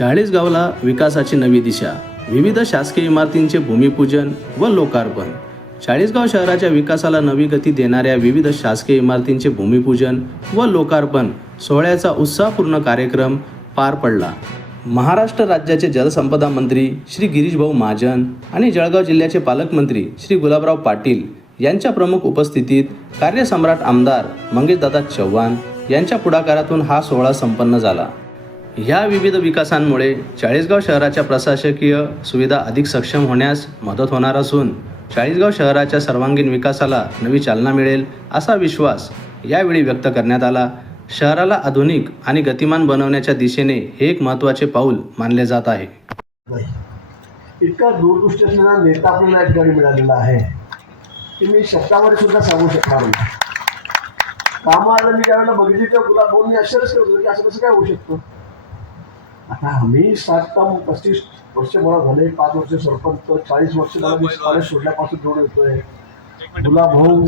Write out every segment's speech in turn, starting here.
चाळीसगावला विकासाची नवी दिशा, विविध शासकीय इमारतींचे भूमिपूजन व लोकार्पण. चाळीसगाव शहराच्या विकासाला नवी गती देणाऱ्या विविध शासकीय इमारतींचे भूमिपूजन व लोकार्पण सोहळ्याचा उत्साहपूर्ण कार्यक्रम पार पडला. महाराष्ट्र राज्याचे जलसंपदा मंत्री श्री गिरीश भाऊ महाजन आणि जळगाव जिल्ह्याचे पालकमंत्री श्री गुलाबराव पाटील यांच्या प्रमुख उपस्थितीत कार्यसम्राट आमदार मंगेशदादा चव्हाण यांच्या पुढाकारातून हा सोहळा संपन्न झाला. ह्या विविध विकासांमुळे चाळीसगाव शहराच्या प्रशासकीय सुविधा अधिक सक्षम होण्यास मदत होणार असून चाळीसगाव शहराच्या सर्वांगीण विकासाला नवी चालना मिळेल असा विश्वास यावेळी व्यक्त करण्यात आला. शहराला आधुनिक आणि गतिमान बनवण्याच्या दिशेने हे एक महत्त्वाचे पाऊल मानले जात आहे. इतका दूरदृष्टी असलेला नेता आपल्याला या ठिकाणी मिळालेला आहे की मी शब्दावर सुद्धा सांगू शकणार नाही. कामं आता मी त्यावेळेला बघितली तर गुलाब भाऊंनी आश्चर्यच केलं की असं कसं काय होऊ शकतं. आता आम्ही 35 वर्ष मला झाले, 5 वर्ष सरपंच, 40 वर्ष मला मी कॉलेज सोडल्यापासून जोड येतोय. गुलाब भाऊ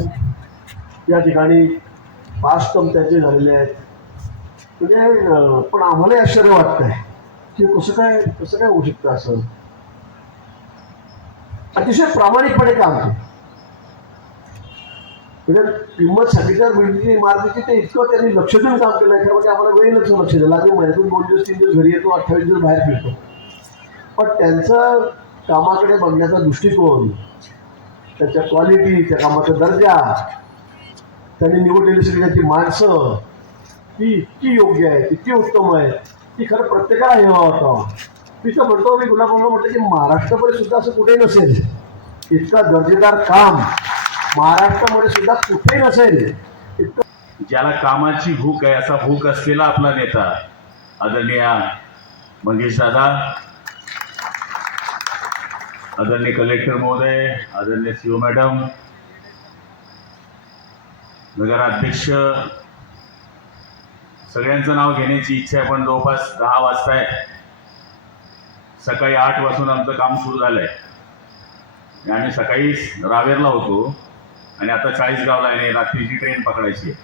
या ठिकाणी 5 टर्म त्याचे झालेले आहेत. म्हणजे पण आम्हालाही आश्चर्य वाटतंय की कसं काय होऊ शकतं. असं अतिशय प्रामाणिकपणे काम केलं. म्हणजे किंमत सांगितल्यावर बिल्डिंगची इमारतीची ते इतकं त्यांनी लक्ष देऊन काम केलं आहे. म्हणजे आम्हाला वेळ लक्ष दिलं. आम्ही महिन्यातून 2 दिवस 3 दिवस घरी येतो, 28 दिवस बाहेर फिरतो. पण त्यांचं कामाकडे बघण्याचा दृष्टिकोन, त्याच्या क्वालिटी, त्या कामाचा दर्जा, त्यांनी निवडलेली सगळी त्याची माणसं ती इतकी योग्य आहे, इतकी उत्तम आहे ती खरं प्रत्येकाला हे होतं. मी तर म्हणतो, मी गुलाबभाऊला म्हटलं की महाराष्ट्रामध्ये सुद्धा असं कुठेही नसेल इतका दर्जेदार काम महाराष्ट्रामध्ये सुद्धा कुठेही नसेल. ज्याला कामाची भूक आहे असा भूक असलेला आपला नेता आदरणीय मंगेशदादा, आदरणीय कलेक्टर महोदय, आदरणीय सीओ मॅडम, नगराध्यक्ष, सगळ्यांचं नाव घेण्याची इच्छा आहे. पण जवळपास 10 वाजता आहे. सकाळी 8 वाजून आमचं काम सुरू झालं आहे. आम्ही सकाळी रावेरला होतो आणि आता चाळीसगावला आहे. रात्रीची ट्रेन पकडायची आहे.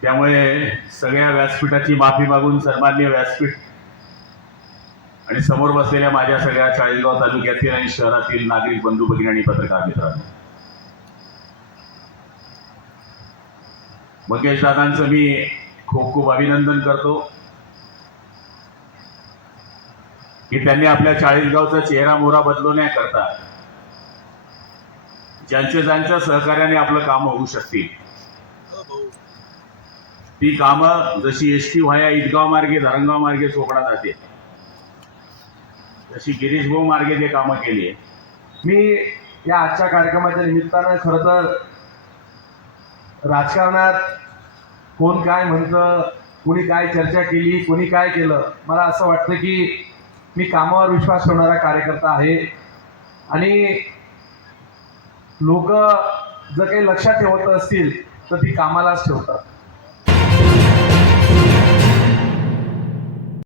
त्यामुळे सगळ्या व्यासपीठाची माफी मागून सन्माननीय व्यासपीठ आणि समोर बसलेल्या माझ्या सगळ्या चाळीसगाव तालुक्यातील आणि शहरातील नागरिक बंधू भगिनी आणि पत्रकार मित्रांनो, मंगेश दादांचं मी खूप खूप अभिनंदन करतो की त्यांनी आपल्या चाळीसगावचा चेहरा मोहरा बदलवण्याकरता ज्यांच्या सहकार्याने आपलं काम होऊ शकतील ती कामं, जशी एसटी व्हाया ईदगाव मार्गे धरणगाव मार्गे चोपडा जाते, तशी गिरीश भाऊ मार्गे जे कामं केली. मी या आजच्या कार्यक्रमाच्या निमित्तानं खरं तर राजकारणात कोण काय म्हणतं, कोणी काय चर्चा केली, कोणी काय केलं, मला असं वाटतं की मी कामावर विश्वास ठेवणारा कार्यकर्ता आहे. आणि लोक जर काही लक्षात ठेवत असतील तर ती कामालाच ठेवतात.